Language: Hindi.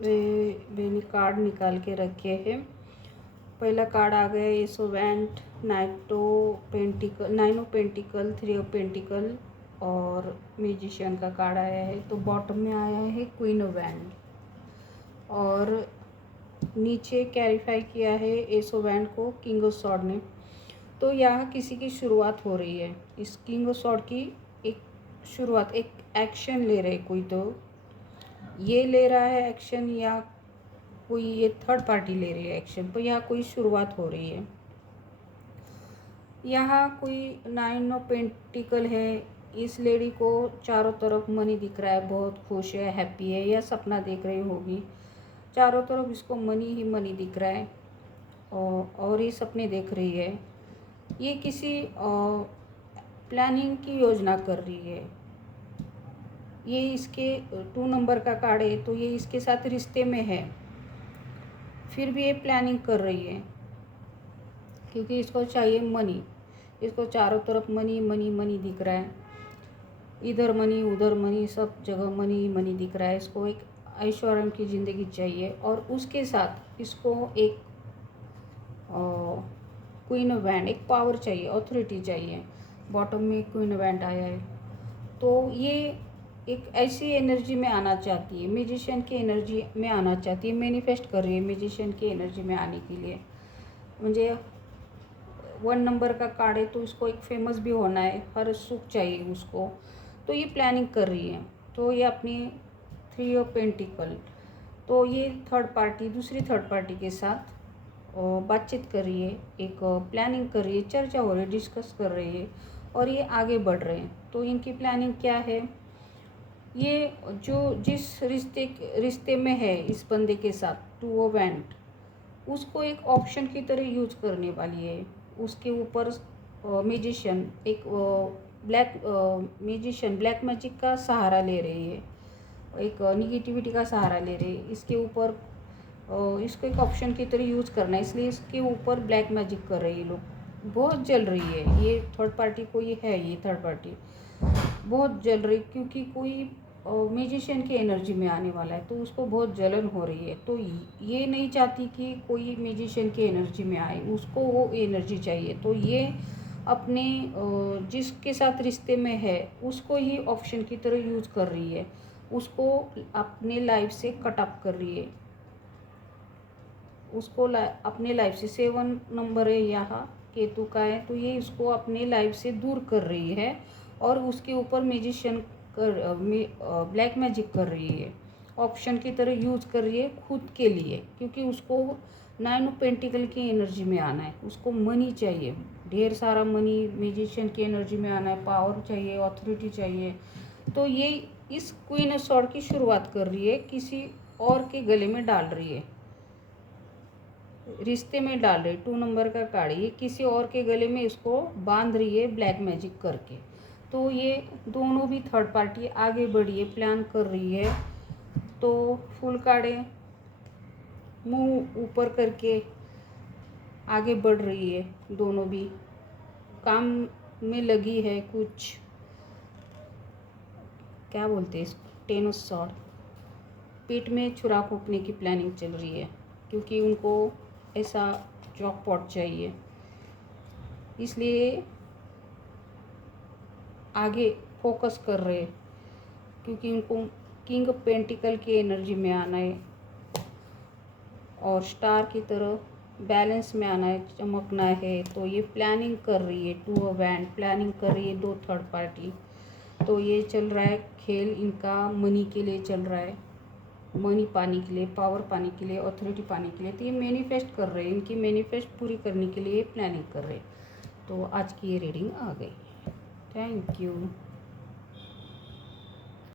मैंने कार्ड निकाल के रखे हैं। पहला कार्ड आ गया S of wand, night of pentacle, nine of pentacle, three of pentacle और म्यूजिशियन का कार्ड आया है। तो बॉटम में आया है क्वीन ऑफ वैंड और नीचे कैरिफाई किया है एस ऑफ वैंड को किंग ऑफ सॉर्ड ने। तो यहाँ किसी की शुरुआत हो रही है। इस किंग ऑफ सॉर्ड की एक शुरुआत, एक एक्शन ले रहे कोई, तो ये ले रहा है एक्शन या कोई ये थर्ड पार्टी ले रही है एक्शन। तो यहाँ कोई शुरुआत हो रही है। यहाँ कोई नाइन ऑफ पेंटिकल है। इस लेडी को चारों तरफ मनी दिख रहा है, बहुत खुश है, हैप्पी है, या सपना देख रही होगी। चारों तरफ इसको मनी ही मनी दिख रहा है और ये सपने देख रही है। ये किसी प्लानिंग की योजना कर रही है। ये इसके 2 नंबर का कार्ड है, तो ये इसके साथ रिश्ते में है, फिर भी ये प्लानिंग कर रही है क्योंकि इसको चाहिए मनी। इसको चारों तरफ मनी मनी मनी दिख रहा है, इधर मनी उधर मनी, सब जगह मनी मनी दिख रहा है। इसको एक ऐश्वर्य की ज़िंदगी चाहिए और उसके साथ इसको एक क्वीन ऑफ वैंड, एक पावर चाहिए, ऑथोरिटी चाहिए। बॉटम में क्वीन ऑफ वैंड आया है, तो ये एक ऐसी एनर्जी में आना चाहती है, म्यूजिशियन की एनर्जी में आना चाहती है, मैनिफेस्ट कर रही है म्यूजिशियन की एनर्जी में आने के लिए। मुझे 1 नंबर का कार्ड है, तो उसको एक फेमस भी होना है, हर सुख चाहिए उसको, तो ये प्लानिंग कर रही है। तो ये अपनी 3 ऑफ पेंटिकल, तो ये थर्ड पार्टी, दूसरी थर्ड पार्टी के साथ बातचीत कर रही है, एक प्लानिंग कर रही है, चर्चा हो रही है, डिस्कस कर रही है और ये आगे बढ़ रहे हैं। तो इनकी प्लानिंग क्या है, ये जो जिस रिश्ते में है इस बंदे के साथ 2 ऑफ वैंड, उसको एक ऑप्शन की तरह यूज करने वाली है। उसके ऊपर म्यूजिशियन, एक ब्लैक मैजिक का सहारा ले रही है, एक निगेटिविटी का सहारा ले रही है। इसके ऊपर इसको एक ऑप्शन की तरह यूज़ करना है, इसलिए इसके ऊपर ब्लैक मैजिक कर रही है। लोग बहुत जल रही है, ये थर्ड पार्टी को ये है, ये थर्ड पार्टी बहुत जल रही क्योंकि कोई म्यूजिशियन की एनर्जी में आने वाला है, तो उसको बहुत जलन हो रही है। तो ये नहीं चाहती कि कोई म्यूजिशियन की एनर्जी में आए, उसको वो एनर्जी चाहिए। तो ये अपने जिसके साथ रिश्ते में है उसको ही ऑप्शन की तरह यूज़ कर रही है, उसको अपने लाइफ से कट ऑफ कर रही है, उसको अपने लाइफ से 7 नंबर है यहाँ केतु का है, तो ये इसको अपने लाइफ से दूर कर रही है और उसके ऊपर म्यूजिशियन ब्लैक मैजिक कर रही है, ऑप्शन की तरह यूज़ कर रही है खुद के लिए, क्योंकि उसको 9 ऑफ पेंटिकल की एनर्जी में आना है, उसको मनी चाहिए, ढेर सारा मनी, म्यूजिशियन की एनर्जी में आना है, पावर चाहिए, ऑथोरिटी चाहिए। तो ये इस क्वीन ऑफ सॉर्ड की शुरुआत कर रही है, किसी और के गले में डाल रही है, रिश्ते में डाल रही है। 2 नंबर का कार्ड, ये किसी और के गले में इसको बांध रही है ब्लैक मैजिक करके। तो ये दोनों भी थर्ड पार्टी आगे बढ़ी है, प्लान कर रही है। तो फुल कार्डे मुंह ऊपर करके आगे बढ़ रही है, दोनों भी काम में लगी है। कुछ क्या बोलते हैं इसको, 10 ऑफ सॉर्ड, पीठ में छुरा फूंकने की प्लानिंग चल रही है क्योंकि उनको ऐसा जॉकपॉट चाहिए, इसलिए आगे फोकस कर रहे हैं क्योंकि उनको किंग पेंटिकल की एनर्जी में आना है और स्टार की तरह बैलेंस में आना है, चमकना है। तो ये प्लानिंग कर रही है, 2 ऑफ वैंड प्लानिंग कर रही है, 2 थर्ड पार्टी। तो ये चल रहा है खेल इनका, मनी के लिए चल रहा है, मनी पाने के लिए, पावर पाने के लिए, ऑथोरिटी पाने के लिए। तो ये मैनिफेस्ट कर रहे हैं, इनकी मैनिफेस्ट पूरी करने के लिए प्लानिंग कर रहे हैं। तो आज की ये रीडिंग आ गई। Thank you.